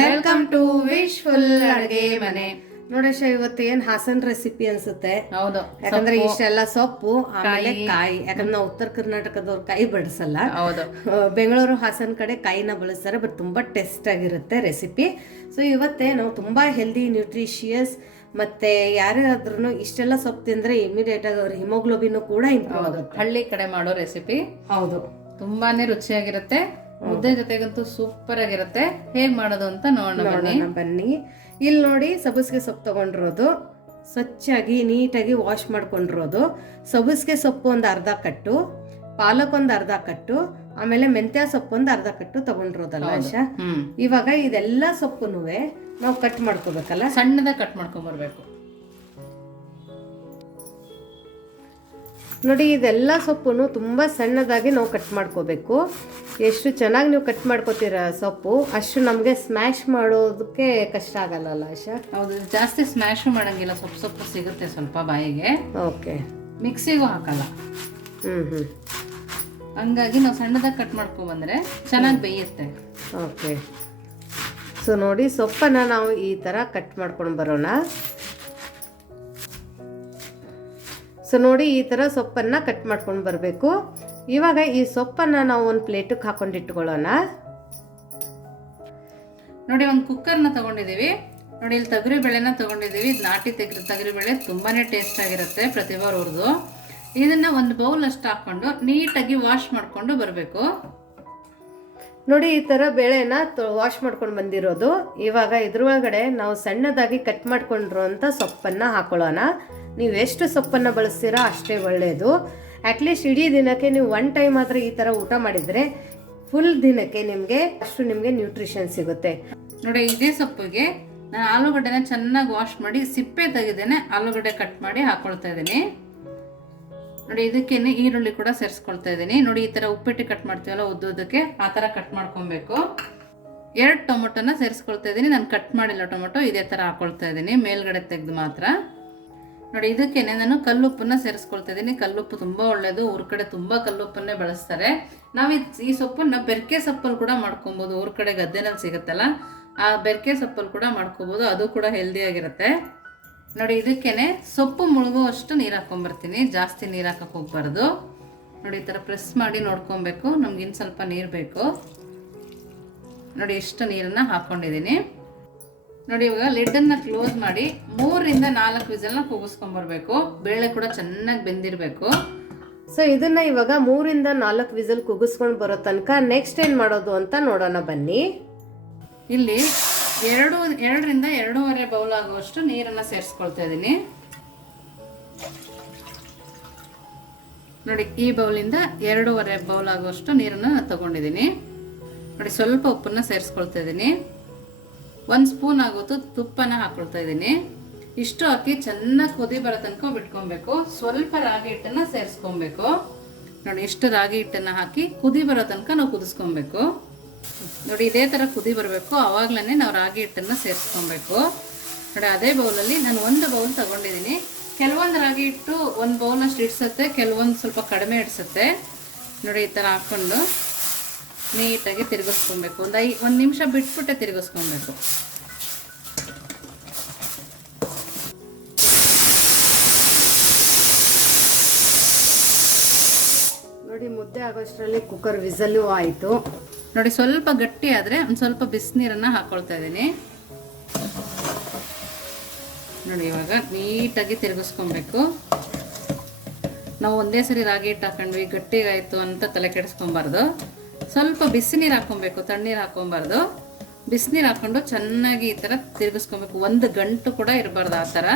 Welcome to wishful ಅಡುಗೆ ಮನೆ. ನೋಡೇಶ, ಇವತ್ತು ಏನ್ ಹಾಸನ್ ರೆಸಿಪಿ ಅನ್ಸುತ್ತೆ. ಹೌದು, ಯಾಕಂದ್ರೆ ಇಷ್ಟೆಲ್ಲ ಸೊಪ್ಪು ಆಮೇಲೆ ಕಾಯಿ. ಯಾಕಂದ್ರೆ ನಾವು ಉತ್ತರ ಕರ್ನಾಟಕದವ್ರು ಕಾಯಿ ಬಳಸಲ್ಲ. ಹೌದು, ಬೆಂಗಳೂರು ಹಾಸನ್ ಕಡೆ ಕಾಯಿನ ಬಳಸ್ತಾರೆ. ಬಟ್ ತುಂಬಾ ಟೇಸ್ಟ್ ಆಗಿರುತ್ತೆ ರೆಸಿಪಿ. ಸೊ ಇವತ್ತೇ ನಾವು ತುಂಬಾ ಹೆಲ್ದಿ, ನ್ಯೂಟ್ರಿಷಿಯಸ್, ಮತ್ತೆ ಯಾರಾದ್ರೂ ಇಷ್ಟೆಲ್ಲ ಸೊಪ್ಪು ತಿಂದ್ರೆ ಇಮಿಡಿಯೇಟ್ ಆಗಿ ಅವ್ರ ಹಿಮೋಗ್ಲೋಬಿನ್ ಕೂಡ ಇಂಪ್ರೂವ್ ಆಗುತ್ತೆ. ಹಳ್ಳಿ ಕಡೆ ಮಾಡೋ ರೆಸಿಪಿ. ಹೌದು, ತುಂಬಾನೇ ರುಚಿಯಾಗಿರುತ್ತೆ. ಮುದ್ದೆ ಜೊತೆಗಂತೂ ಸೂಪರ್ ಆಗಿರುತ್ತೆ. ಹೇಗ್ ಮಾಡೋದು ಅಂತ ನೋಡೋಣ ಬನ್ನಿ. ಇಲ್ಲಿ ನೋಡಿ, ಸಬ್ಬಸಿಗೆ ಸೊಪ್ಪು ತಗೊಂಡಿರೋದು, ಸ್ವಚ್ಛಾಗಿ ನೀಟಾಗಿ ವಾಶ್ ಮಾಡ್ಕೊಂಡಿರೋದು. ಸಬ್ಬಸಿಗೆ ಸೊಪ್ಪು ಒಂದು ಅರ್ಧ ಕಟ್ಟು, ಪಾಲಕ್ ಒಂದು ಅರ್ಧ ಕಟ್ಟು, ಆಮೇಲೆ ಮೆಂತ್ಯ ಸೊಪ್ಪು ಒಂದು ಅರ್ಧ ಕಟ್ಟು ತಗೊಂಡಿರೋದಲ್ಲ ಆಶಾ. ಇವಾಗ ಇದೆಲ್ಲ ಸೊಪ್ಪುನು ನಾವು ಕಟ್ ಮಾಡ್ಕೋಬೇಕಲ್ಲ, ಸಣ್ಣದಾಗಿ ಕಟ್ ಮಾಡ್ಕೊಂಡ್ಬರ್ಬೇಕು. ನೋಡಿ, ಇದೆಲ್ಲ ಸೊಪ್ಪುನು ತುಂಬಾ ಸಣ್ಣದಾಗಿ ನಾವು ಕಟ್ ಮಾಡ್ಕೋಬೇಕು. ಎಷ್ಟು ಚೆನ್ನಾಗಿ ನೀವು ಕಟ್ ಮಾಡ್ಕೋತೀರ ಸೊಪ್ಪು, ಅಷ್ಟು ನಮಗೆ ಸ್ಮ್ಯಾಶ್ ಮಾಡೋದಕ್ಕೆ ಕಷ್ಟ ಆಗಲ್ಲ ಆಶಾ. ಹೌದು, ಜಾಸ್ತಿ ಸ್ಮ್ಯಾಶ್ ಮಾಡಂಗಿಲ್ಲ. ಸೊಪ್ಪು ಸಿಗುತ್ತೆ ಸ್ವಲ್ಪ ಬಾಯಿಗೆ. ಓಕೆ, ಮಿಕ್ಸಿಗೂ ಹಾಕಲ್ಲ. ಹಂಗಾಗಿ ನಾವು ಸಣ್ಣದಾಗಿ ಕಟ್ ಮಾಡ್ಕೊಂಡ್ಬಂದ್ರೆ ಚೆನ್ನಾಗಿ ಬೇಯುತ್ತೆ. ಓಕೆ, ಸೊ ನೋಡಿ, ಸೊಪ್ಪನ್ನ ನಾವು ಈ ತರ ಕಟ್ ಮಾಡ್ಕೊಂಡು ಬರೋಣ. ಸೊ ನೋಡಿ, ಈ ಥರ ಸೊಪ್ಪನ್ನು ಕಟ್ ಮಾಡ್ಕೊಂಡು ಬರಬೇಕು. ಇವಾಗ ಈ ಸೊಪ್ಪನ್ನು ನಾವು ಒಂದು ಪ್ಲೇಟಿಗೆ ಹಾಕೊಂಡು ಇಟ್ಕೊಳ್ಳೋಣ. ನೋಡಿ, ಒಂದು ಕುಕ್ಕರ್ನ ತಗೊಂಡಿದ್ದೀವಿ. ನೋಡಿ, ಇಲ್ಲಿ ತೊಗರಿ ಬೇಳೆನ ತಗೊಂಡಿದ್ದೀವಿ. ನಾಟಿ ತೊಗರಿ ಬೇಳೆ ತುಂಬಾ ಟೇಸ್ಟ್ ಆಗಿರುತ್ತೆ, ಪ್ರತಿಭಾ ಹುರಿದು. ಇದನ್ನು ಒಂದು ಬೌಲ್ ಅಷ್ಟು ಹಾಕ್ಕೊಂಡು ನೀಟಾಗಿ ವಾಶ್ ಮಾಡಿಕೊಂಡು ಬರಬೇಕು. ನೋಡಿ, ಈ ಥರ ಬೇಳೆನ ವಾಶ್ ಮಾಡ್ಕೊಂಡು ಬಂದಿರೋದು. ಇವಾಗ ಇದ್ರೊಳಗಡೆ ನಾವು ಸಣ್ಣದಾಗಿ ಕಟ್ ಮಾಡ್ಕೊಂಡಿರೋಂಥ ಸೊಪ್ಪನ್ನು ಹಾಕೊಳ್ಳೋಣ. ನೀವು ಎಷ್ಟು ಸೊಪ್ಪನ್ನು ಬಳಸ್ತೀರಾ ಅಷ್ಟೇ ಒಳ್ಳೆಯದು. ಅಟ್ಲೀಸ್ಟ್ ಇಡೀ ದಿನಕ್ಕೆ ನೀವು ಒನ್ ಟೈಮ್ ಮಾತ್ರ ಈ ಥರ ಊಟ ಮಾಡಿದರೆ ಫುಲ್ ದಿನಕ್ಕೆ ನಿಮಗೆ ನ್ಯೂಟ್ರಿಷನ್ ಸಿಗುತ್ತೆ. ನೋಡಿ, ಇದೇ ಸೊಪ್ಪಿಗೆ ನಾನು ಆಲೂಗಡ್ಡೆನ ಚೆನ್ನಾಗಿ ವಾಶ್ ಮಾಡಿ ಸಿಪ್ಪೆ ತೆಗೆದೇನೆ ಆಲೂಗಡ್ಡೆ ಕಟ್ ಮಾಡಿ ಹಾಕೊಳ್ತಾ ಇದ್ದೀನಿ. ನೋಡಿ, ಇದಕ್ಕೇನೆ ಈರುಳ್ಳಿ ಕೂಡ ಸೇರಿಸ್ಕೊಳ್ತಾ ಇದ್ದೀನಿ. ನೋಡಿ, ಈ ಥರ ಉಪ್ಪಿಟ್ಟು ಕಟ್ ಮಾಡ್ತೀವಲ್ಲ ಉದ್ದುದಕ್ಕೆ, ಆ ಥರ ಕಟ್ ಮಾಡ್ಕೊಬೇಕು. 2 ಟೊಮೊಟೊನ ಸೇರಿಸ್ಕೊಳ್ತಾ ಇದ್ದೀನಿ. ನಾನು ಕಟ್ ಮಾಡಿಲ್ಲ ಟೊಮೊಟೊ, ಇದೇ ಥರ ಹಾಕೊಳ್ತಾ ಇದ್ದೀನಿ, ಮೇಲ್ಗಡೆ ತೆಗೆದು ಮಾತ್ರ. ನೋಡಿ, ಇದಕ್ಕೇನೆ ನಾನು ಕಲ್ಲುಪ್ಪನ್ನ ಸೇರಿಸ್ಕೊಳ್ತಾ ಇದ್ದೀನಿ. ಕಲ್ಲುಪ್ಪು ತುಂಬ ಒಳ್ಳೆಯದು. ಊರ ಕಡೆ ತುಂಬ ಕಲ್ಲುಪ್ಪನ್ನೇ ಬಳಸ್ತಾರೆ. ನಾವು ಈ ಸೊಪ್ಪನ್ನ ಬೆರ್ಕೆ ಸೊಪ್ಪಲ್ಲಿ ಕೂಡ ಮಾಡ್ಕೊಬೋದು. ಊರ ಕಡೆ ಗದ್ದೆನಲ್ಲಿ ಸಿಗುತ್ತಲ್ಲ, ಆ ಬೆರ್ಕೆ ಸೊಪ್ಪಲ್ಲಿ ಕೂಡ ಮಾಡ್ಕೋಬೋದು. ಅದು ಕೂಡ ಹೆಲ್ದಿಯಾಗಿರುತ್ತೆ. ನೋಡಿ, ಇದಕ್ಕೇನೆ ಸೊಪ್ಪು ಮುಳುಗುವಷ್ಟು ನೀರು ಹಾಕ್ಕೊಂಬರ್ತೀನಿ. ಜಾಸ್ತಿ ನೀರು ಹಾಕಕ್ಕೆ ಹೋಗ್ಬಾರ್ದು. ನೋಡಿ, ಈ ಥರ ಪ್ರೆಸ್ ಮಾಡಿ ನೋಡ್ಕೊಬೇಕು. ನಮ್ಗಿನ್ನು ಸ್ವಲ್ಪ ನೀರು ಬೇಕು. ನೋಡಿ, ಇಷ್ಟು ನೀರನ್ನು ಹಾಕ್ಕೊಂಡಿದ್ದೀನಿ. ನೋಡಿ, ಇವಾಗ ಲಿಡ್ಡನ್ನು ಕ್ಲೋಸ್ ಮಾಡಿ 3 ರಿಂದ 4 ವಿಸಲ್ನ ಕೂಗಿಸ್ಕೊಂಬರ್ಬೇಕು. ಬೇಳೆ ಕೂಡ ಚೆನ್ನಾಗಿ ಬೆಂದಿರಬೇಕು. ಸೊ ಇದನ್ನ ಇವಾಗ 3 ರಿಂದ 4 ವಿಸಲ್ ಕೂಗಿಸ್ಕೊಂಡು ಬರೋ ತನಕ ನೆಕ್ಸ್ಟ್ ಏನು ಮಾಡೋದು ಅಂತ ನೋಡೋಣ ಬನ್ನಿ. ಇಲ್ಲಿ 2 ರಿಂದ 2.5 ಬೌಲ್ ಆಗುವಷ್ಟು ನೀರನ್ನು ಸೇರಿಸ್ಕೊಳ್ತಾ ಇದ್ದೀನಿ. ನೋಡಿ, ಈ ಬೌಲಿಂದ 2.5 ಬೌಲ್ ಆಗುವಷ್ಟು ನೀರನ್ನು ನಾನು ತಗೊಂಡಿದ್ದೀನಿ. ನೋಡಿ, ಸ್ವಲ್ಪ ಉಪ್ಪನ್ನು ಸೇರಿಸ್ಕೊಳ್ತಾ ಇದ್ದೀನಿ. 1 ಸ್ಪೂನ್ ಆಗೋದು ತುಪ್ಪನ ಹಾಕೊಳ್ತಾ ಇದ್ದೀನಿ. ಇಷ್ಟು ಹಾಕಿ ಚೆನ್ನಾಗಿ ಕುದಿ ಬರೋ ತನಕ ಬಿಟ್ಕೊಬೇಕು. ಸ್ವಲ್ಪ ರಾಗಿ ಹಿಟ್ಟನ್ನು ಸೇರಿಸ್ಕೊಬೇಕು. ನೋಡಿ, ಇಷ್ಟು ರಾಗಿ ಹಿಟ್ಟನ್ನು ಹಾಕಿ ಕುದಿ ಬರೋ ತನಕ ನಾವು ಕುದಿಸ್ಕೊಬೇಕು. ನೋಡಿ, ಇದೇ ಥರ ಕುದಿ ಬರಬೇಕು. ಆವಾಗಲೇ ನಾವು ರಾಗಿ ಹಿಟ್ಟನ್ನು ಸೇರಿಸ್ಕೊಬೇಕು. ನೋಡಿ, ಅದೇ ಬೌಲಲ್ಲಿ ನಾನು 1 ಬೌಲ್ ತಗೊಂಡಿದ್ದೀನಿ. ಕೆಲವೊಂದು ರಾಗಿ ಹಿಟ್ಟು 1 ಬೌಲಷ್ಟು ಇಡ್ಸುತ್ತೆ, ಕೆಲವೊಂದು ಸ್ವಲ್ಪ ಕಡಿಮೆ ಇಡ್ಸುತ್ತೆ. ನೋಡಿ, ಈ ಥರ ಹಾಕ್ಕೊಂಡು ನೀಟಾಗಿ ತಿರುಗಿಸ್ಕೊಬೇಕು. 1 ನಿಮಿಷ ಬಿಟ್ಬಿಟ್ಟೆ ತಿರುಗಿಸ್ಕೊಬೇಕು. ನೋಡಿ, ಮುದ್ದೆ ಆಗೋಷ್ಟರಲ್ಲಿ ಕುಕ್ಕರ್ ವಿಸಲ್ಲು ಆಯಿತು. ನೋಡಿ, ಸ್ವಲ್ಪ ಗಟ್ಟಿ ಆದರೆ ಒಂದು ಸ್ವಲ್ಪ ಬಿಸಿನೀರನ್ನು ಹಾಕ್ಕೊಳ್ತಾ ಇದ್ದೀನಿ. ನೋಡಿ, ಇವಾಗ ನೀಟಾಗಿ ತಿರುಗಿಸ್ಕೊಬೇಕು. ನಾವು ಒಂದೇ ಸರಿ ರಾಗಿ ಹಿಟ್ಟು ಹಾಕೊಂಡ್ವಿ, ಗಟ್ಟಿಗಾಯಿತು ಅಂತ ತಲೆ ಕೆಡಿಸ್ಕೊಬಾರ್ದು. ಸ್ವಲ್ಪ ಬಿಸಿನೀರು ಹಾಕ್ಕೊಬೇಕು, ತಣ್ಣೀರು ಹಾಕ್ಕೊಬಾರ್ದು. ಬಿಸಿನೀರು ಹಾಕ್ಕೊಂಡು ಚೆನ್ನಾಗಿ ಈ ಥರ ತಿರುಗಿಸ್ಕೊಬೇಕು. 1 ಗಂಟು ಕೂಡ ಇರಬಾರ್ದು ಆ ಥರ.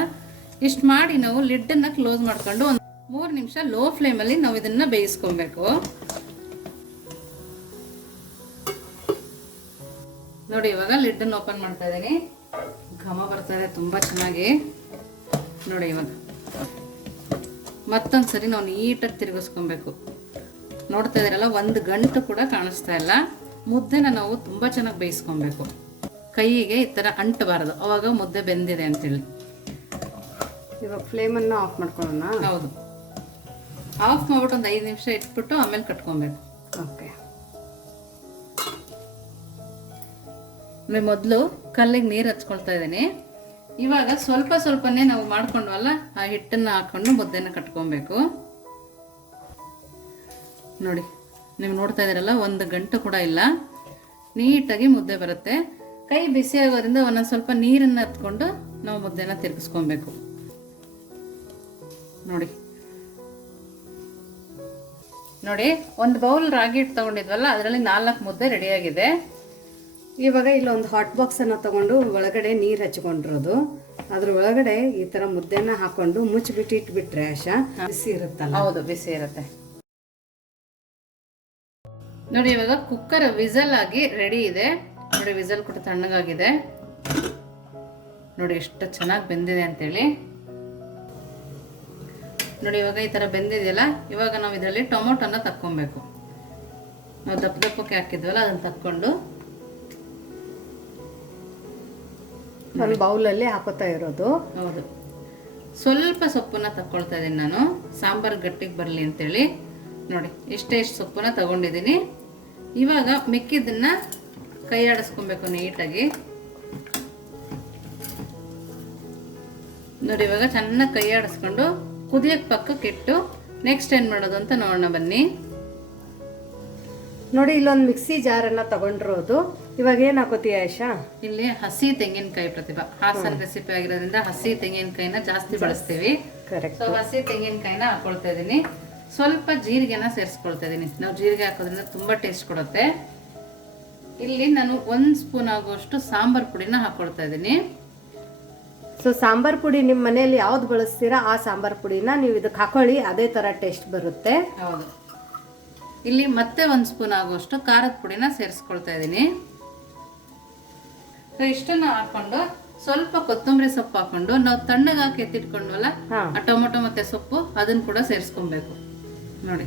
ಇಷ್ಟು ಮಾಡಿ ನಾವು ಲಿಡ್ಡನ್ನು ಕ್ಲೋಸ್ ಮಾಡ್ಕೊಂಡು ಒಂದು 3 ನಿಮಿಷ ಲೋ ಫ್ಲೇಮಲ್ಲಿ ನಾವು ಇದನ್ನು ಬೇಯಿಸ್ಕೊಬೇಕು. ನೋಡಿ, ಇವಾಗ ಲಿಡ್ಡನ್ನು ಓಪನ್ ಮಾಡ್ತಾ ಇದ್ದೀನಿ. ಘಮ ಬರ್ತಾ ಇದೆ ತುಂಬ ಚೆನ್ನಾಗಿ. ನೋಡಿ, ಇವಾಗ ಮತ್ತೊಂದು ಸರಿ ನಾವು ನೀಟಾಗಿ ತಿರುಗಿಸ್ಕೊಬೇಕು. ನೋಡ್ತಾ ಇದ್ದೀರಲ್ಲ, 1 ಗಂಟು ಕೂಡ ಕಾಣಿಸ್ತಾ ಇಲ್ಲ. ಮುದ್ದೆನ ನಾವು ತುಂಬ ಚೆನ್ನಾಗಿ ಬೇಯಿಸ್ಕೊಬೇಕು. ಕೈಗೆ ಈ ಥರ ಅಂಟಬಾರದು, ಅವಾಗ ಮುದ್ದೆ ಬೆಂದಿದೆ ಅಂತೇಳಿ. ಇವಾಗ ಫ್ಲೇಮನ್ನು ಆಫ್ ಮಾಡ್ಕೊಳ್ಳೋಣ. ಹೌದು, ಆಫ್ ಮಾಡ್ಬಿಟ್ಟು ಒಂದು 5 ನಿಮಿಷ ಇಟ್ಬಿಟ್ಟು ಆಮೇಲೆ ಕಟ್ಕೊಬೇಕು. ಓಕೆ, ಮೊದಲು ಕಲ್ಲಿಗೆ ನೀರು ಹಚ್ಕೊಳ್ತಾ ಇದ್ದೀನಿ. ಇವಾಗ ಸ್ವಲ್ಪ ಸ್ವಲ್ಪನೇ ನಾವು ಮಾಡ್ಕೊಂಡ್ವಲ್ಲ ಆ ಹಿಟ್ಟನ್ನು ಹಾಕೊಂಡು ಮುದ್ದೆನ ಕಟ್ಕೊಬೇಕು. ನೋಡಿ ನೀವು ನೋಡ್ತಾ ಇದ್ದೀರಲ್ಲ, 1 ಗಂಟೆ ಕೂಡ ಇಲ್ಲ, ನೀಟಾಗಿ ಮುದ್ದೆ ಬರುತ್ತೆ. ಕೈ ಬಿಸಿ ಆಗೋದ್ರಿಂದ ಒಂದೊಂದು ಸ್ವಲ್ಪ ನೀರನ್ನು ಹತ್ಕೊಂಡು ನಾವು ಮುದ್ದೆನ ತಿರುಗಿಸ್ಕೊಬೇಕು. ನೋಡಿ ನೋಡಿ 1 ಬೌಲ್ ರಾಗಿ ಹಿಟ್ಟು ತಗೊಂಡಿದ್ವಲ್ಲ, ಅದರಲ್ಲಿ 4 ಮುದ್ದೆ ರೆಡಿಯಾಗಿದೆ. ಇವಾಗ ಇಲ್ಲೊಂದು ಹಾಟ್ ಬಾಕ್ಸ್ ಅನ್ನ ತಗೊಂಡು ಒಳಗಡೆ ನೀರು ಹಚ್ಕೊಂಡಿರೋದು, ಅದ್ರ ಒಳಗಡೆ ಈ ತರ ಮುದ್ದೆನ ಹಾಕೊಂಡು ಮುಚ್ಚಿಬಿಟ್ಟು ಇಟ್ಬಿಟ್ರೆ ಆಶಾ ಬಿಸಿ ಇರುತ್ತಲ್ಲ. ಹೌದು, ಬಿಸಿ ಇರುತ್ತೆ. ನೋಡಿ ಇವಾಗ ಕುಕ್ಕರ್ ವಿಸಲ್ ಆಗಿ ರೆಡಿ ಇದೆ. ನೋಡಿ ವಿಸಲ್ ಕೂಡ ತಣ್ಣಗಾಗಿದೆ. ನೋಡಿ ಎಷ್ಟು ಚೆನ್ನಾಗಿ ಬೆಂದಿದೆ ಅಂತೇಳಿ. ನೋಡಿ ಇವಾಗ ಈ ತರ ಬೆಂದಿದೆಯಲ್ಲ, ಇವಾಗ ನಾವು ಇದರಲ್ಲಿ ಟೊಮೊಟೊನ ತಕ್ಕೊಬೇಕು. ನಾವು ದಪ್ಪ ದಪ್ಪಕ್ಕೆ ಹಾಕಿದ್ವಲ್ಲ ಅದನ್ನ ತಕ್ಕೊಂಡು ಒಂದು ಬೌಲಲ್ಲಿ ಹಾಕೋತಾ ಇರೋದು. ಹೌದು, ಸ್ವಲ್ಪ ಸೊಪ್ಪನ್ನ ತಕ್ಕೊಳ್ತಾ ಇದ್ದೀನಿ ನಾನು, ಸಾಂಬಾರ್ ಗಟ್ಟಿಗೆ ಬರಲಿ ಅಂತೇಳಿ. ನೋಡಿ ಎಷ್ಟು ಸೊಪ್ಪನ್ನ ತಗೊಂಡಿದ್ದೀನಿ. ಇವಾಗ ಮಿಕ್ಕಿದ್ದನ್ನ ಕೈ ಆಡಿಸ್ಕೊಬೇಕು ನೀಟಾಗಿ. ನೋಡಿ ಇವಾಗ ಚೆನ್ನಾಗಿ ಕೈ ಆಡಿಸ್ಕೊಂಡು ಕುದಿಯಕ್ಕೆ ಪಕ್ಕಕ್ಕೆ ಇಟ್ಟು ನೆಕ್ಸ್ಟ್ ಏನು ಮಾಡೋದು ಅಂತ ನೋಡೋಣ ಬನ್ನಿ. ನೋಡಿ ಇಲ್ಲೊಂದು ಮಿಕ್ಸಿ ಜಾರನ್ನ ತಗೊಂಡಿರೋದು. ಇವಾಗ ಏನ್ ಹಾಕೋತೀಯ ಆಶಾ? ಇಲ್ಲಿ ಹಸಿ ತೆಂಗಿನಕಾಯಿ, ಪ್ರತಿಭಾ ಹಾಸನ ರೆಸಿಪಿ ಆಗಿರೋದ್ರಿಂದ ಹಸಿ ತೆಂಗಿನಕಾಯಿನ ಜಾಸ್ತಿ ಬಳಸ್ತೀವಿ. ಕರೆಕ್ಟ್. ಸೊ ಹಸಿ ತೆಂಗಿನಕಾಯಿನ ಹಾಕೊಳ್ತಾ ಇದ್ದೀನಿ. ಸ್ವಲ್ಪ ಜೀರಿಗೆನ ಸೇರಿಸ್ಕೊಳ್ತಾ ಇದ್ದೀನಿ. ನಾವು ಜೀರಿಗೆ ಹಾಕೋದ್ರಿಂದ ತುಂಬಾ ಟೇಸ್ಟ್ ಕೊಡುತ್ತೆ. ಇಲ್ಲಿ ನಾನು 1 ಸ್ಪೂನ್ ಆಗುವಷ್ಟು ಸಾಂಬಾರ್ ಪುಡಿನ ಹಾಕೊಳ್ತಾ ಇದ್ದೀನಿ. ಸೊ ಸಾಂಬಾರ್ ಪುಡಿ ನಿಮ್ಮ ಮನೆಯಲ್ಲಿ ಯಾವ್ದು ಬಳಸ್ತೀರಾ ಆ ಸಾಂಬಾರ್ ಪುಡಿನ ನೀವು ಇದಕ್ಕೆ ಹಾಕೊಳ್ಳಿ, ಅದೇ ತರ ಟೇಸ್ಟ್ ಬರುತ್ತೆ. ಹೌದು. ಇಲ್ಲಿ ಮತ್ತೆ 1 ಸ್ಪೂನ್ ಆಗುವಷ್ಟು ಖಾರದ ಪುಡಿನ ಸೇರಿಸ್ಕೊಳ್ತಾ ಇದ್ದೀನಿ. ಇಷ್ಟನ್ನ ಹಾಕೊಂಡು ಸ್ವಲ್ಪ ಕೊತ್ತಂಬರಿ ಸೊಪ್ಪು ಹಾಕೊಂಡು ನಾವು ತಣ್ಣಗೆ ಹಾಕಿ ಎತ್ತಿಟ್ಕೊಂಡ್ವಲ್ಲ ಆ ಟೊಮೊಟೊ ಮತ್ತೆ ಸೊಪ್ಪು ಅದನ್ನ ಕೂಡ ಸೇರಿಸ್ಕೊಬೇಕು. ನೋಡಿ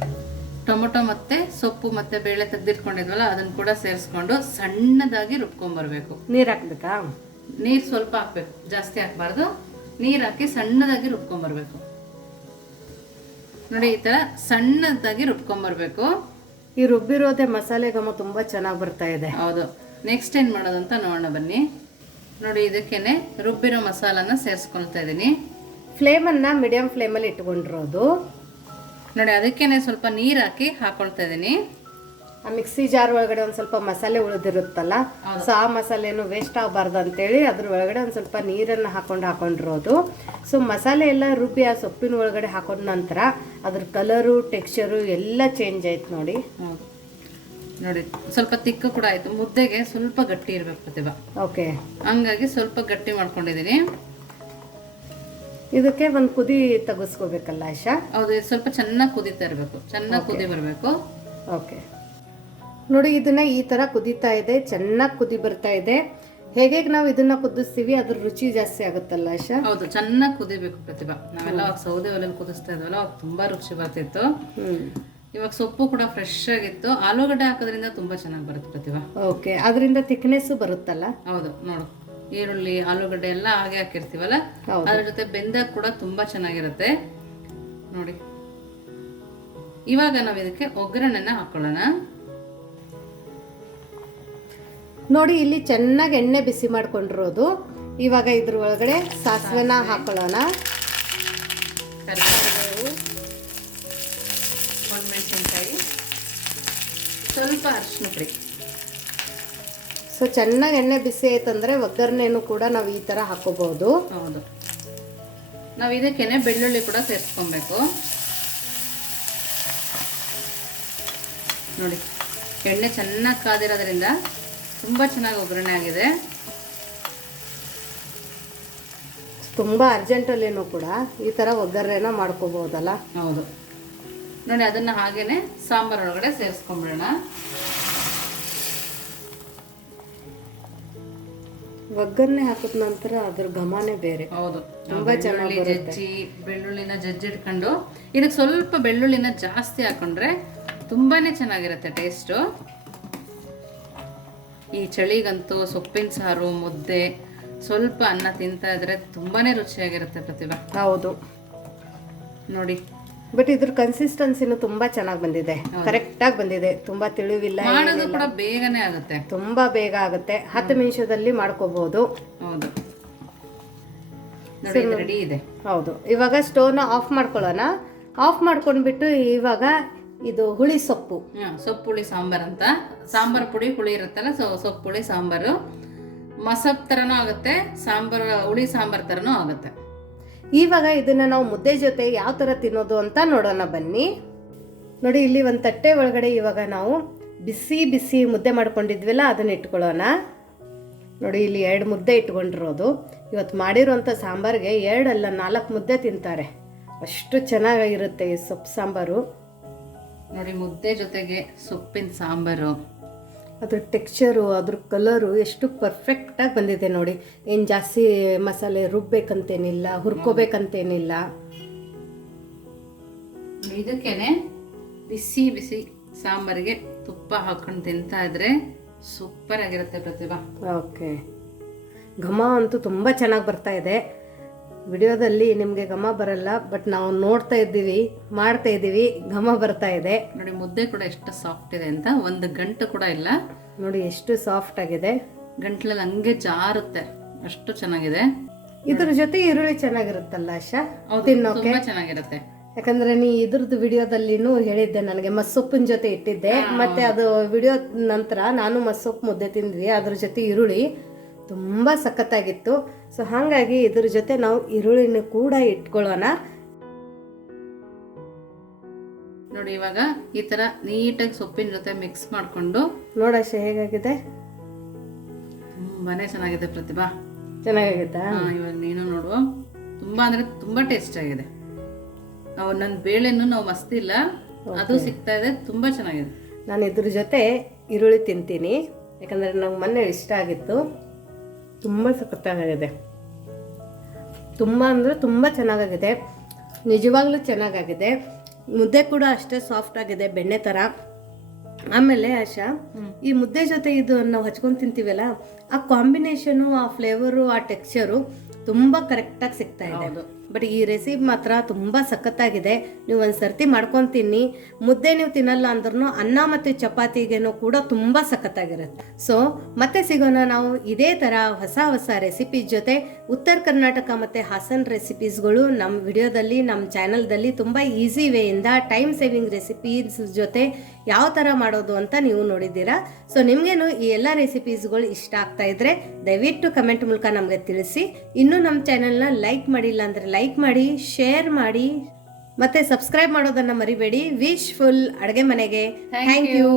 ಟೊಮೊಟೊ ಮತ್ತೆ ಸೊಪ್ಪು ಮತ್ತೆ ಬೇಳೆ ತೆಗೆದಿಟ್ಕೊಂಡಿದ್ವಲ್ಲ ಅದನ್ನ ಕೂಡ ಸೇರಿಸ್ಕೊಂಡು ಸಣ್ಣದಾಗಿ ರುಬ್ಕೊಂಡ್ಬರ್ಬೇಕು. ನೀರ್ ಹಾಕ್ಬೇಕಾ? ನೀರ್ ಸ್ವಲ್ಪ ಹಾಕ್ಬೇಕು, ಜಾಸ್ತಿ ಹಾಕ್ಬಾರ್ದು. ನೀರ್ ಹಾಕಿ ಸಣ್ಣದಾಗಿ ರುಬ್ಕೊಂಡ್ಬರ್ಬೇಕು. ನೋಡಿ ಈ ತರ ಸಣ್ಣದಾಗಿ ರುಬ್ಕೊಂಡ್ಬರ್ಬೇಕು. ಈ ರುಬ್ಬಿರೋದೇ ಮಸಾಲೆ ಘಮ ತುಂಬಾ ಚೆನ್ನಾಗಿ ಬರ್ತಾ ಇದೆ. ಹೌದು. ನೆಕ್ಸ್ಟ್ ಏನ್ ಮಾಡೋದು ಅಂತ ನೋಡೋಣ ಬನ್ನಿ. ನೋಡಿ ಇದಕ್ಕೇನೆ ರುಬ್ಬಿರೋ ಮಸಾಲಾನ ಸೇರಿಸ್ಕೊಳ್ತಾ ಇದ್ದೀನಿ. ಫ್ಲೇಮನ್ನ ಮೀಡಿಯಂ ಫ್ಲೇಮಲ್ಲಿ ಇಟ್ಕೊಂಡಿರೋದು. ನೋಡಿ ಅದಕ್ಕೇನೆ ಸ್ವಲ್ಪ ನೀರು ಹಾಕಿ ಹಾಕೊಳ್ತಾ ಇದ್ದೀನಿ. ಆ ಮಿಕ್ಸಿ ಜಾರ್ ಒಳಗಡೆ ಒಂದು ಸ್ವಲ್ಪ ಮಸಾಲೆ ಉಳಿದಿರುತ್ತಲ್ಲ, ಸೊ ಆ ಮಸಾಲೆನು ವೇಸ್ಟ್ ಆಗಬಾರ್ದು ಅಂತೇಳಿ ಅದ್ರ ಒಳಗಡೆ ಒಂದು ಸ್ವಲ್ಪ ನೀರನ್ನು ಹಾಕೊಂಡಿರೋದು. ಸೊ ಮಸಾಲೆ ಎಲ್ಲ ರುಬ್ಬಿ ಆ ಸೊಪ್ಪಿನ ಒಳಗಡೆ ಹಾಕೊಂಡ ನಂತರ ಅದ್ರ ಕಲರು ಟೆಕ್ಸ್ಚರು ಎಲ್ಲ ಚೇಂಜ್ ಆಯ್ತು ನೋಡಿ. ನೋಡಿ ಸ್ವಲ್ಪ ತಿಕ್ಕ ಕೂಡ ಆಯ್ತು. ಮುದ್ದೆಗೆ ಸ್ವಲ್ಪ ಗಟ್ಟಿ ಇರ್ಬೇಕು ಪ್ರತಿಭಾ. ಓಕೆ, ಹಂಗಾಗಿ ಸ್ವಲ್ಪ ಗಟ್ಟಿ ಮಾಡ್ಕೊಂಡಿದ್ದೀನಿ. ಇದಕ್ಕೆ ಒಂದು ಕುದಿ ತೆಗೆಸ್ಕೋಬೇಕಲ್ಲ ಆಶಾ? ಹೌದು, ಸ್ವಲ್ಪ ಚೆನ್ನಾಗಿ ಕುದೀತಾ ಇರಬೇಕು, ಚೆನ್ನಾಗಿ ಕುದಿ ಬರಬೇಕು. ಓಕೆ, ನೋಡಿ ಇದನ್ನ ಈ ತರ ಕುದೀತಾ ಇದೆ, ಚೆನ್ನಾಗಿ ಕುದಿ ಬರ್ತಾ ಇದೆ. ಹೇಗೆ ನಾವು ಇದನ್ನ ಕುದಿಸ್ತೀವಿ ಅದ್ರ ರುಚಿ ಜಾಸ್ತಿ ಆಗುತ್ತಲ್ಲ ಆಶಾ? ಹೌದು, ಚೆನ್ನಾಗಿ ಕುದಿಬೇಕು ಪ್ರತಿಭಾ. ನಾವೆಲ್ಲ ಸೌದೆ ಒಲೆಯಲ್ಲಿ ಕುದಿಸ್ತಾ ಇದ್ವಲ್ಲ, ಅವಾಗ ತುಂಬಾ ರುಚಿ ಬರ್ತಿತ್ತು. ಇವಾಗ ಸೊಪ್ಪು ಕೂಡ ಫ್ರೆಶ್ ಆಗಿತ್ತು. ಆಲೂಗಡ್ಡೆ ಹಾಕೋದ್ರಿಂದ ತುಂಬಾ ಚೆನ್ನಾಗಿ ಬರುತ್ತೆ ಪ್ರತಿಭಾ. ಓಕೆ, ಅದರಿಂದ ಥಿಕ್ನೆಸ್ ಬರುತ್ತಲ್ಲ? ಹೌದು. ನೋಡು, ಈರುಳ್ಳಿ ಆಲೂಗಡ್ಡೆ ಎಲ್ಲ ಹಾಗೆ ಹಾಕಿರ್ತೀವಲ್ಲ, ಅದ್ರ ಜೊತೆ ಬೆಂದಾಗ ಕೂಡ ತುಂಬಾ ಚೆನ್ನಾಗಿರುತ್ತೆ. ನೋಡಿ ಇವಾಗ ನಾವು ಇದಕ್ಕೆ ಒಗ್ಗರಣೆನ ಹಾಕೊಳ್ಳೋಣ. ನೋಡಿ ಇಲ್ಲಿ ಚೆನ್ನಾಗಿ ಎಣ್ಣೆ ಬಿಸಿ ಮಾಡ್ಕೊಂಡಿರೋದು. ಇವಾಗ ಇದ್ರ ಒಳಗಡೆ ಸಾಸಿವೆನ ಹಾಕೊಳ್ಳೋಣ. ಕರಿಬೇವು, ಒಣಮೆಣಸಿನ್ಕಾಯಿ, ಸ್ವಲ್ಪ ಅರಿಶಿನ ಪುಡಿ. ಸೊ ಚೆನ್ನಾಗಿ ಎಣ್ಣೆ ಬಿಸಿ ಆಯ್ತಂದ್ರೆ ಒಗ್ಗರಣೆನೂ ಕೂಡ ನಾವು ಈ ತರ ಹಾಕೋಬಹುದು. ಹೌದು, ನಾವು ಇದಕ್ಕೇನೆ ಬೆಳ್ಳುಳ್ಳಿ ಕೂಡ ಸೇರಿಸ್ಕೊಬೇಕು. ನೋಡಿ ಎಣ್ಣೆ ಚೆನ್ನಾಗಿ ಕಾದಿರೋದ್ರಿಂದ ತುಂಬಾ ಚೆನ್ನಾಗಿ ಒಗ್ಗರಣೆ ಆಗಿದೆ. ತುಂಬಾ ಅರ್ಜೆಂಟಲ್ಲೇನೂ ಕೂಡ ಈ ತರ ಒಗ್ಗರಣೆನ ಮಾಡ್ಕೋಬಹುದಲ್ಲ? ಹೌದು. ನೋಡಿ ಅದನ್ನ ಹಾಗೇನೆ ಸಾಂಬಾರ್ ಒಳಗಡೆ ಸೇರಿಸ್ಕೊಂಡ್ಬಿಡೋಣ. ಒಗ್ಗರಣೆ ಹಾಕಿದ ನಂತರ ಅದ್ರ ಘಮನೇ ಬೇರೆ. ಹೌದು, ತುಂಬಾ ಚೆನ್ನಾಗಿ ಬೆಳ್ಳುಳ್ಳಿನ ಜಜ್ಜಿಟ್ಕೊಂಡು ಇದಕ್ಕೆ ಸ್ವಲ್ಪ ಬೆಳ್ಳುಳ್ಳಿನ ಜಾಸ್ತಿ ಹಾಕೊಂಡ್ರೆ ತುಂಬಾನೇ ಚೆನ್ನಾಗಿರುತ್ತೆ ಟೇಸ್ಟು. ಈ ಚಳಿಗಂತೂ ಸೊಪ್ಪಿನ ಸಾರು, ಮುದ್ದೆ, ಸ್ವಲ್ಪ ಅನ್ನ ತಿಂತಾ ಇದ್ರೆ ತುಂಬಾನೇ ರುಚಿಯಾಗಿರುತ್ತೆ ಪ್ರತಿಭಾ. ಹೌದು. ನೋಡಿ ಬಟ್ ಇದ್ರ ಕನ್ಸಿಸ್ಟೆನ್ಸಿನೂ ತುಂಬಾ ಚೆನ್ನಾಗಿ ಬಂದಿದೆ, ಕರೆಕ್ಟ್ ಆಗಿ ಬಂದಿದೆ. ತುಂಬಾ ತಿಳಿವಿಲ್ಲ, ಮಾಡೋದು ಕೂಡ ಬೇಗನೆ ಆಗುತ್ತೆ, ತುಂಬಾ ಬೇಗ ಆಗುತ್ತೆ. 10 ನಿಮಿಷದಲ್ಲಿ ಮಾಡ್ಕೋಬಹುದು. ಹೌದು ನೋಡಿ ರೆಡಿ ಇದೆ. ಹೌದು, ಇವಾಗ ಸ್ಟೋವ್ನ ಆಫ್ ಮಾಡ್ಕೊಳ್ಳೋಣ. ಆಫ್ ಮಾಡ್ಕೊಂಡ್ಬಿಟ್ಟು ಇವಾಗ ಇದು ಹುಳಿ ಸೊಪ್ಪು, ಸೊಪ್ಪು ಹುಳಿ ಸಾಂಬಾರ್ ಅಂತ, ಸಾಂಬಾರ್ ಪುಡಿ ಹುಳಿ ಇರುತ್ತಲ್ಲ, ಸೊಪ್ಪು ಹುಳಿ ಸಾಂಬಾರು ಮಸಪ್ ತರನೂ ಆಗುತ್ತೆ, ಸಾಂಬಾರ್ ಹುಳಿ ಸಾಂಬಾರ್ ತರನೂ ಆಗುತ್ತೆ. ಇವಾಗ ಇದನ್ನ ನಾವು ಮುದ್ದೆ ಜೊತೆ ಯಾವ ತರ ತಿನ್ನೋದು ಅಂತ ನೋಡೋಣ ಬನ್ನಿ. ನೋಡಿ, ಇಲ್ಲಿ ಒಂದು ತಟ್ಟೆ ಒಳಗಡೆ ಇವಾಗ ನಾವು ಬಿಸಿ ಬಿಸಿ ಮುದ್ದೆ ಮಾಡ್ಕೊಂಡಿದ್ವಲ್ಲ ಅದನ್ನ ಇಟ್ಕೊಳ್ಳೋಣ. ನೋಡಿ, ಇಲ್ಲಿ 2 ಮುದ್ದೆ ಇಟ್ಕೊಂಡಿರೋದು. ಇವತ್ತು ಮಾಡಿರೋಂಥ ಸಾಂಬಾರಿಗೆ 2 ಅಲ್ಲ 4 ಮುದ್ದೆ ತಿಂತಾರೆ, ಅಷ್ಟು ಚೆನ್ನಾಗಿರುತ್ತೆ ಈ ಸೊಪ್ಪು ಸಾಂಬಾರು. ನೋಡಿ, ಮುದ್ದೆ ಜೊತೆಗೆ ಸೊಪ್ಪಿನ ಸಾಂಬಾರು, ಅದ್ರ ಟೆಕ್ಸ್ಚರು, ಅದ್ರ ಕಲರು ಎಷ್ಟು ಪರ್ಫೆಕ್ಟಾಗಿ ಬಂದಿದೆ ನೋಡಿ. ಏನು ಜಾಸ್ತಿ ಮಸಾಲೆ ರುಬ್ಬೇಕಂತೇನಿಲ್ಲ, ಹುರ್ಕೋಬೇಕಂತೇನಿಲ್ಲ. ಇದಕ್ಕೇನೆ ಬಿಸಿ ಬಿಸಿ ಸಾಂಬಾರಿಗೆ ತುಪ್ಪ ಹಾಕೊಂಡು ತಿಂತಾ ಇದ್ರೆ ಸೂಪರ್ ಆಗಿರುತ್ತೆ ಪ್ರತಿಭಾ. ಓಕೆ, ಘಮ ಅಂತೂ ತುಂಬ ಚೆನ್ನಾಗಿ ಬರ್ತಾ ಇದೆ. ವಿಡಿಯೋದಲ್ಲಿ ನಿಮಗೆ ಘಮ ಬರಲ್ಲ, ಬಟ್ ನಾವು ನೋಡ್ತಾ ಇದ್ದೀವಿ, ಮಾಡ್ತಾ ಇದ್ದೀವಿ, ಘಮ ಬರ್ತಾ ಇದೆ. ನೋಡಿ, ಮುದ್ದೆ ಕೂಡ ಎಷ್ಟು ಸಾಫ್ಟ್ ಇದೆ ಅಂತ, ಒಂದು ಗಂಟು ಕೂಡ ಇಲ್ಲ. ನೋಡಿ ಎಷ್ಟು ಸಾಫ್ಟ್ ಆಗಿದೆ, ಗಂಟ್ಲಲ್ಲಿ ಹಂಗೆ ಜಾರುತ್ತೆ, ಅಷ್ಟು ಚೆನ್ನಾಗಿದೆ. ಇದ್ರ ಜೊತೆ ಈರುಳ್ಳಿ ಚೆನ್ನಾಗಿರುತ್ತಲ್ಲ ಆಶಾ ತಿನ್ನೋಕೆ? ತುಂಬಾ ಚೆನ್ನಾಗಿರುತ್ತೆ. ಯಾಕಂದ್ರೆ ನೀ ಇದ್ರದ್ದು ವಿಡಿಯೋದಲ್ಲಿನೂ ಹೇಳಿದ್ದೆ ನನಗೆ, ಮಸ್ಸೊಪ್ಪಿನ ಜೊತೆ ಇಟ್ಟಿದ್ದೆ. ಮತ್ತೆ ಅದು ವಿಡಿಯೋ ನಂತರ ನಾನು ಮಸ್ಸೊಪ್ಪು ಮುದ್ದೆ ತಿಂದ್ವಿ, ಅದ್ರ ಜೊತೆ ಈರುಳ್ಳಿ ತುಂಬ ಸಖತ್ತಾಗಿತ್ತು. ಸೊ ಹಾಗಾಗಿ ಇದ್ರ ಜೊತೆ ನಾವು ಈರುಳ್ಳಿನ ಕೂಡ ಇಟ್ಕೊಳ್ಳೋಣ. ನೋಡಿ, ಇವಾಗ ಈ ತರ ನೀಟಾಗಿ ಸೊಪ್ಪಿನ ಜೊತೆ ಮಿಕ್ಸ್ ಮಾಡಿಕೊಂಡು ನೋಡಶ ಹೇಗಾಗಿದೆ. ತುಂಬಾನೇ ಚೆನ್ನಾಗಿದೆ ಪ್ರತಿಭಾ. ಚೆನ್ನಾಗಿತ್ತಾ? ಇವಾಗ ನೀನು ನೋಡುವ, ತುಂಬಾ ಅಂದ್ರೆ ತುಂಬಾ ಟೇಸ್ಟ್ ಆಗಿದೆ. ನನ್ನ ಬೇಳೆನೂ ನಾವು ಮಸ್ತಿಲ್ಲ, ಅದು ಸಿಗ್ತಾ ಇದೆ, ತುಂಬಾ ಚೆನ್ನಾಗಿದೆ. ನಾನು ಇದ್ರ ಜೊತೆ ಈರುಳ್ಳಿ ತಿಂತೀನಿ, ಯಾಕಂದ್ರೆ ನಂಗೆ ಮೊನ್ನೆ ಇಷ್ಟ ಆಗಿತ್ತು. ತುಂಬ ಸಖತ್ತಾಗಿದೆ, ತುಂಬ ಅಂದರೆ ತುಂಬ ಚೆನ್ನಾಗಾಗಿದೆ, ನಿಜವಾಗ್ಲೂ ಚೆನ್ನಾಗಾಗಿದೆ. ಮುದ್ದೆ ಕೂಡ ಅಷ್ಟೇ ಸಾಫ್ಟ್ ಆಗಿದೆ, ಬೆಣ್ಣೆ ಥರ. ಆಮೇಲೆ ಆಶಾ, ಈ ಮುದ್ದೆ ಜೊತೆ ಇದು ನಾವು ಹಚ್ಕೊಂಡು ತಿಂತೀವಲ್ಲ, ಆ ಕಾಂಬಿನೇಷನು, ಆ ಫ್ಲೇವರು, ಆ ಟೆಕ್ಸ್ಚರು ತುಂಬ ಕರೆಕ್ಟಾಗಿ ಸಿಗ್ತಾ ಇದೆ. ಬಟ್ ಈ ರೆಸಿಪಿ ಮಾತ್ರ ತುಂಬ ಸಖತ್ತಾಗಿದೆ. ನೀವು ಒಂದು ಸರ್ತಿ ಮಾಡ್ಕೊಂಡು ತಿನ್ನಿ. ಮುದ್ದೆ ನೀವು ತಿನ್ನಲ್ಲ ಅಂದ್ರೂ ಅನ್ನ ಮತ್ತು ಚಪಾತಿಗೇನೂ ಕೂಡ ತುಂಬ ಸಖತ್ತಾಗಿರುತ್ತೆ. ಸೊ ಮತ್ತೆ ಸಿಗೋಣ ನಾವು ಇದೇ ಥರ ಹೊಸ ಹೊಸ ರೆಸಿಪೀಸ್ ಜೊತೆ. ಉತ್ತರ ಕರ್ನಾಟಕ ಮತ್ತು ಹಾಸನ್ ರೆಸಿಪೀಸ್ಗಳು ನಮ್ಮ ವಿಡಿಯೋದಲ್ಲಿ, ನಮ್ಮ ಚಾನಲ್ದಲ್ಲಿ ತುಂಬ ಈಸಿ ವೇಯಿಂದ ಟೈಮ್ ಸೇವಿಂಗ್ ರೆಸಿಪೀಸ್ ಜೊತೆ ಯಾವ ಥರ ಮಾಡೋದು ಅಂತ ನೀವು ನೋಡಿದ್ದೀರಾ. ಸೊ ನಿಮಗೇನು ಈ ಎಲ್ಲ ರೆಸಿಪೀಸ್ಗಳು ಇಷ್ಟ ಆಗ್ತಾ ಇದ್ರೆ ದಯವಿಟ್ಟು ಕಮೆಂಟ್ ಮೂಲಕ ನಮಗೆ ತಿಳಿಸಿ. ಇನ್ನೂ ನಮ್ಮ ಚಾನಲ್ನ ಲೈಕ್ ಮಾಡಿಲ್ಲ ಅಂದರೆ ಲೈಕ್ ಮಾಡಿ, ಶೇರ್ ಮಾಡಿ, ಮತ್ತೆ ಸಬ್ಸ್ಕ್ರೈಬ್ ಮಾಡೋದನ್ನು ಮರಿಬೇಡಿ. ವಿಶ್ಫುಲ್ ಅಡುಗೆ ಮನೆಗೆ ಥ್ಯಾಂಕ್ ಯು.